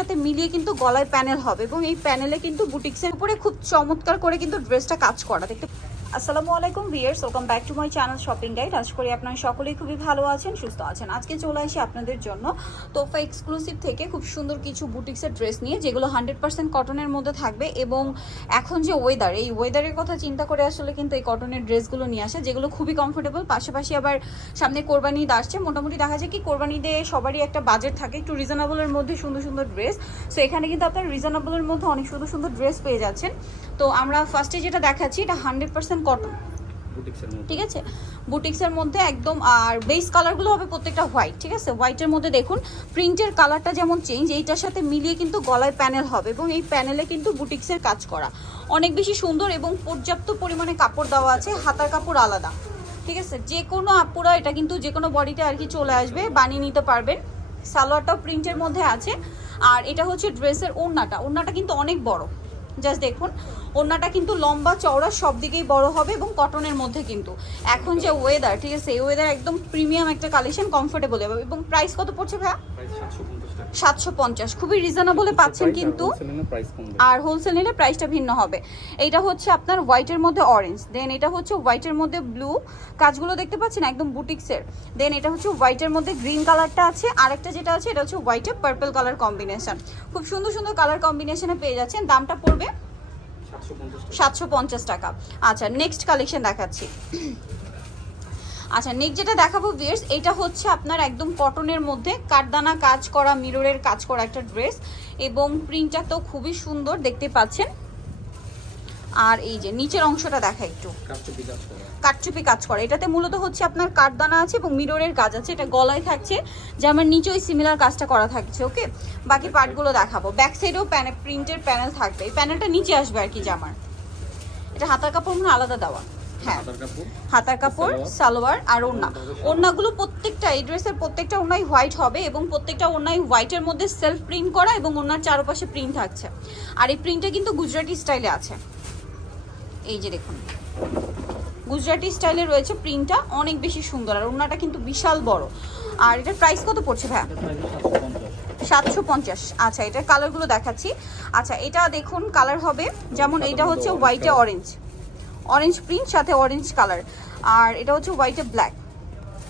সাথে মিলিয়ে কিন্তু গলায় প্যানেল হবে এবং এই প্যানেলে কিন্তু বুটিক্সের উপরে খুব চমৎকার করে কিন্তু ড্রেসটা কাজ করা। দেখতে আসসালামু আলাইকুম viewers welcome back to my channel shopping guide আশা করি আপনারা সকলেই খুবই ভালো আছেন, সুস্থ আছেন। আজকে চলে আসি আপনাদের জন্য তোফা এক্সক্লুসিভ থেকে খুব সুন্দর কিছু বুটিক্সের ড্রেস নিয়ে, যেগুলো হান্ড্রেড পার্সেন্ট কটনের মধ্যে থাকবে এবং এখন যে ওয়েদার এই ওয়েদারের কথা চিন্তা করে আসলে কিন্তু এই কটনের ড্রেসগুলো নিয়ে আসে, যেগুলো খুবই কমফোর্টেবল পাশাপাশি আবার সামনে কোরবানি ঈদ আসছে, মোটামুটি দেখা যায় কি কোরবানি ঈদে সবারই একটা বাজেট থাকে, একটু রিজনেবলের মধ্যে সুন্দর সুন্দর ড্রেস সো এখানে কিন্তু আপনার রিজনেবলের মধ্যে অনেক সুন্দর সুন্দর ড্রেস পেয়ে যাচ্ছেন। তো আমরা ফার্স্টে যেটা দেখাচ্ছি, এটা হান্ড্রেড পার্সেন্ট কটন ঠিক আছে? বুটিক্সের মধ্যে একদম, আর বেস কালারগুলো হবে প্রত্যেকটা হোয়াইট ঠিক আছে? হোয়াইটের মধ্যে দেখুন প্রিন্টের কালারটা যেমন চেঞ্জ এইটার সাথে মিলিয়ে কিন্তু গলায় প্যানেল হবে এবং এই প্যানেলে কিন্তু বুটিক্সের কাজ করা। অনেক বেশি সুন্দর এবং পর্যাপ্ত পরিমাণে কাপড় দেওয়া আছে, হাতার কাপড় আলাদা। ঠিক আছে? যে কোনো আপুরা এটা কিন্তু যে কোনো বডিতে আর কি চলে আসবে, বানিয়ে নিতে পারবেন। সালোয়ারটাও প্রিন্টের মধ্যে আছে। আর এটা হচ্ছে ড্রেসের ওড়নাটা। ওড়নাটা কিন্তু অনেক বড়। জাস্ট দেখুন ওড়নাটা কিন্তু লম্বা চওড়া সব দিকেই বড় হবে এবং কটনের মধ্যে কিন্তু। এখন যে ওয়েদার ঠিক আছে? এই ওয়েদার একদম প্রিমিয়াম একটা কালেকশন কমফোর্টেবল হবে। এবং প্রাইস কত পড়ছে ভাইয়া? প্রাইস 750 টাকা। সাতশো পঞ্চাশ। খুবই রিজনেবলে পাচ্ছেন কিন্তু। আর হোলসেল নিলে প্রাইসটা ভিন্ন হবে। এইটা হচ্ছে আপনার হোয়াইটের মধ্যে অরেঞ্জ দেন এটা হচ্ছে হোয়াইটের মধ্যে ব্লু কাজগুলো দেখতে পাচ্ছেন একদম বুটিক্সের। দেন এটা হচ্ছে হোয়াইটের মধ্যে গ্রিন কালারটা আছে। আরেকটা যেটা আছে এটা হচ্ছে হোয়াইটে পার্পল কালার কম্বিনেশন খুব সুন্দর সুন্দর কালার কম্বিনেশনে পেয়ে যাচ্ছেন। দামটা পড়বে 750 টাকা সাতশো পঞ্চাশ টাকা। আচ্ছা নেক্সট কালেকশন দেখাচ্ছি। আচ্ছা নেক্সট যেটা দেখাবো ভিয়ার্স এটা হচ্ছে আপনার একদম কটনের মধ্যে কাঠদানা কাজ করা মিররের কাজ করা একটা ড্রেস এবং প্রিন্টটা তো খুবই সুন্দর, দেখতে পাচ্ছেন? আর এই যে নিচের অংশটা দেখা একটু। কাটচুপি কাজ করে। এটাতে মূলত হচ্ছে আপনার কাঠদানা আছে এবং মিররের কাজ আছে। এটা গলায় থাকছে। যে আমার নিচেও সিমিলার কাজটা করা থাকছে ওকে বাকি পার্টগুলো দেখাবো। ব্যাক সাইডেও প্যানে প্রিন্টের প্যানেল থাকবে। এই প্যানেলটা নিচে আসবে আর কি জামার এটা হাতার কাপড় মনে আলাদা দেওয়া। হ্যাঁ। হাতার কাপড় হাতার কাপড় সালোয়ার। আর ওড়না। ওড়নাগুলো প্রত্যেকটা এই ড্রেসের প্রত্যেকটা ওড়নাই হোয়াইট হবে এবং প্রত্যেকটা ওড়নাই হোয়াইটের মধ্যে সেলফ প্রিন্ট করা এবং ওড়নার চারপাশে প্রিন্ট থাকছে। আর এই প্রিন্টটা কিন্তু গুজরাটি স্টাইলে আছে। এই যে দেখুন। গুজরাটি স্টাইলে রয়েছে প্রিন্টটা অনেক বেশি সুন্দর। আর ওড়নাটা কিন্তু বিশাল বড়। আর এটার প্রাইস কত পড়ছে ভাইয়া? এটা 750 সাতশো পঞ্চাশ। আচ্ছা এটার কালারগুলো দেখাচ্ছি। আচ্ছা এটা দেখুন কালার হবে। যেমন এটা হচ্ছে হোয়াইটে অরেঞ্জ অরেঞ্জ প্রিন্ট সাথে অরেঞ্জ কালার আর এটা হচ্ছে হোয়াইটে ব্ল্যাক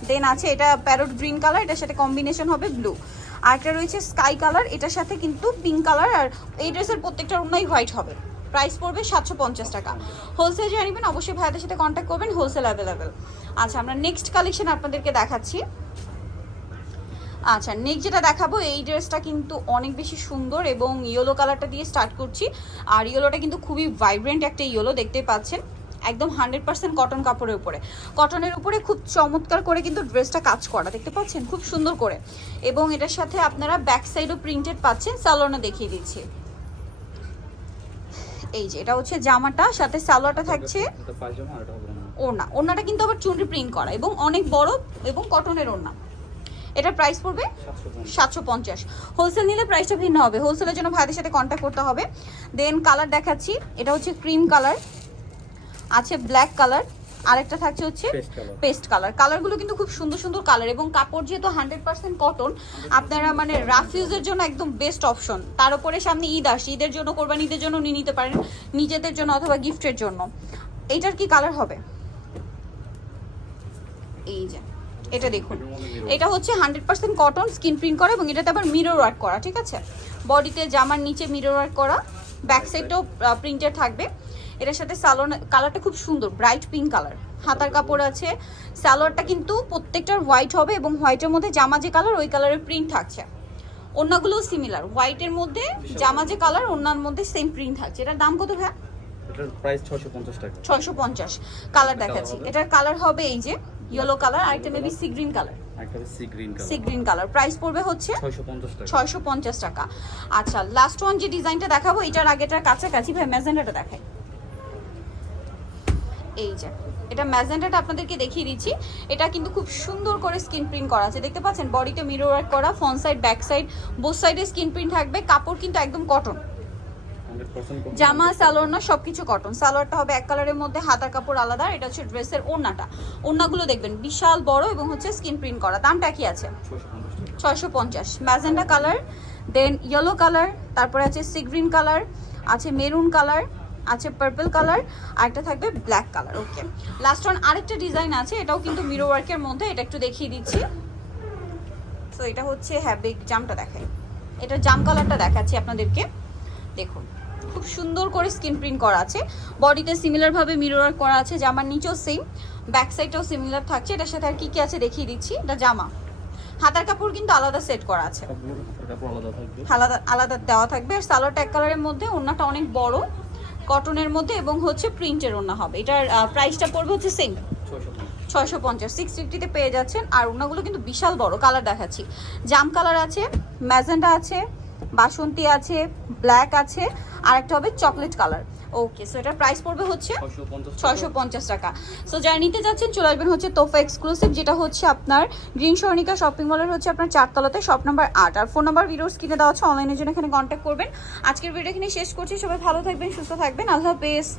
দেন আছে এটা প্যারট গ্রিন কালার এটার সাথে কম্বিনেশন হবে ব্লু আর একটা রয়েছে স্কাই কালার এটার সাথে কিন্তু পিঙ্ক কালার আর এই ড্রেসের প্রত্যেকটা অন্যই হোয়াইট হবে। প্রাইস পড়বে সাতশো পঞ্চাশ টাকা। হোলসেল যে নেবেন, অবশ্যই ভাইয়াদের সাথে কন্ট্যাক্ট করবেন হোলসেল অ্যাভেলেবেল আচ্ছা আমরা নেক্সট কালেকশন আপনাদেরকে দেখাচ্ছি। আচ্ছা নেক্সট যেটা দেখাবো, এই ড্রেসটা কিন্তু অনেক বেশি সুন্দর এবং ইয়েলো কালারটা দিয়ে স্টার্ট করছি। আর ইয়েলোটা কিন্তু খুবই ভাইব্রেন্ট একটা ইয়েলো দেখতে পাচ্ছেন। একদম হান্ড্রেড পার্সেন্ট কটন কাপড়ের উপরে। কটনের উপরে খুব চমৎকার করে কিন্তু ড্রেসটা কাজ করা, দেখতে পাচ্ছেন? খুব সুন্দর করে। এবং এটার সাথে আপনারা ব্যাক সাইডও প্রিন্টেড পাচ্ছেন সালোয়ারটা দেখিয়ে দিচ্ছি। এই যে, এটা হচ্ছে জামাটা, সাথে সালোয়ারটা থাকছে ওড়না। ওড়নাটা কিন্তু আবার চুনরি প্রিন্ট করা এবং অনেক বড় এবং কটনের ওড়না। এটার প্রাইস পড়বে 750 সাতশো পঞ্চাশ। হোলসেল নিলে প্রাইসটা ভিন্ন হবে। হোলসেলের জন্য ভাইদের সাথে কন্ট্যাক্ট করতে হবে। দেন কালার দেখাচ্ছি। এটা হচ্ছে ক্রিম কালার আছে ব্ল্যাক কালার আরেকটা থাকছে হচ্ছে পেস্ট কালার কালার কালারগুলো কিন্তু খুব সুন্দর সুন্দর কালার এবং কাপড় যেহেতু হান্ড্রেড পার্সেন্ট কটন আপনারা মানে রাফ ইউজের জন্য একদম বেস্ট অপশন তার উপরে সামনে ঈদ আসছে ঈদের জন্য কোরবানি ঈদের জন্য নিয়ে নিতে পারেন নিজেদের জন্য অথবা গিফটের জন্য। এইটার কি কালার হবে? এই যে এটা দেখুন। এটা হচ্ছে hundred percent cotton screen print করা এবং এটাতে আবার মিরর ওয়ার্ক করা ঠিক আছে? বডিতে জামার নিচে মিরর ওয়ার্ক করা ব্যাক সাইডটাও প্রিন্টেড থাকবে। এটার সাথে সালোয়ার কালারটা খুব সুন্দর ব্রাইট পিঙ্ক কালার হাতার কাপড় আছে সালোয়ারটা কিন্তু প্রত্যেকটার হোয়াইট হবে এবং হোয়াইটের মধ্যে জামা যে কালার ওই কালারের প্রিন্ট থাকছে। অন্যগুলো সিমিলার হোয়াইটের মধ্যে জামা যে কালার ওড়নার মধ্যে সেম প্রিন্ট থাকছে। এটার দাম কত ভাই এটার প্রাইস 650 টাকা। ছয়শো পঞ্চাশ কালার দেখাচ্ছি। এটার কালার হবে এই যে ইয়েলো কালার আর maybe sea green colour sea green colour price পড়বে হচ্ছে 650 টাকা। ছয়শো পঞ্চাশ টাকা। আচ্ছা লাস্ট ওয়ান যে ডিজাইনটা দেখাবো এটার আগেটার কাছাকাছি ভাই ম্যাজেন্ডাটা দেখাই। এই যে, এটা ম্যাজেন্ডাটা আপনাদেরকে দেখিয়ে দিচ্ছি। এটা কিন্তু খুব সুন্দর করে স্কিন প্রিন্ট করা আছে। দেখতে পাচ্ছেন, বডিতে মিরর ওয়ার্ক করা front side back side both সাইডে স্কিন প্রিন্ট থাকবে। কাপড় কিন্তু একদম কটন জামা সালোয়ার না, সবকিছু কটন সালোয়ারটা হবে এক কালারের মধ্যে, হাতার কাপড় আলাদা। এটা হচ্ছে ড্রেসের ওড়নাটা। ওড়নাগুলো দেখবেন, বিশাল বড় এবং হচ্ছে স্কিন প্রিন্ট করা। দামটা কি আছে? ছয়শো পঞ্চাশ। Magenta colour then yellow colour তারপরে আছে সি গ্রিন কালার আছে মেরুন কালার আছে পার্পল কালার আর একটা থাকবে black colour okay last one আরেকটা ডিজাইন আছে এটাও কিন্তু মিরো ওয়ার্কের মধ্যে এটা একটু দেখিয়ে দিচ্ছি। তো এটা হচ্ছে হ্যাবিক জামটা দেখাই। এটা জাম কালারটা দেখাচ্ছি আপনাদেরকে। দেখুন খুব সুন্দর করে স্কিন প্রিন্ট করা আছে। বডিতে সিমিলার ভাবে মিরর ওয়ার্ক করা আছে জামার নিচেও সেম ব্যাক সাইডটাও সিমিলার থাকছে। এটার সাথে আর কি কি আছে দেখিয়ে দিচ্ছি এটা জামা। হাতার কাপড় কিন্তু আলাদা সেট করা আছে। আলাদা আলাদা দেওয়া থাকবে। আর সালোয়ার ট্যাগ কালারের মধ্যে ওড়নাটা অনেক বড়। কটনের মধ্যে এবং হচ্ছে প্রিন্টের ওনা হবে। এটার প্রাইসটা পড়বে হচ্ছে সেম ছয়শো পঞ্চাশ। সিক্স ফিফটিতে পেয়ে যাচ্ছেন। আর ওনাগুলো কিন্তু বিশাল বড় কালার দেখাচ্ছি। জাম কালার আছে, ম্যাজেন্ডা আছে, বাসন্তী আছে ব্ল্যাক আছে, আর একটা হবে চকলেট কালার ওকে সো এটার প্রাইস পড়বে হচ্ছে ছয়শো পঞ্চাশ টাকা। সো যারা নিতে যাচ্ছেন চলে আসবেন হচ্ছে তোফা এক্সক্লুসিভ যেটা হচ্ছে আপনার গ্রিন সর্ণিকা শপিং মলের হচ্ছে আপনার চারতলাতে শপ নাম্বার আট। আর ফোন নাম্বার ভিডিওস কিনে দেওয়া আছে অনলাইনের জন্য এখানে কন্ট্যাক্ট করবেন। আজকের ভিডিও এখানে শেষ করছি। সবাই ভালো থাকবেন সুস্থ থাকবেন। আল্লাহ হাফেজ।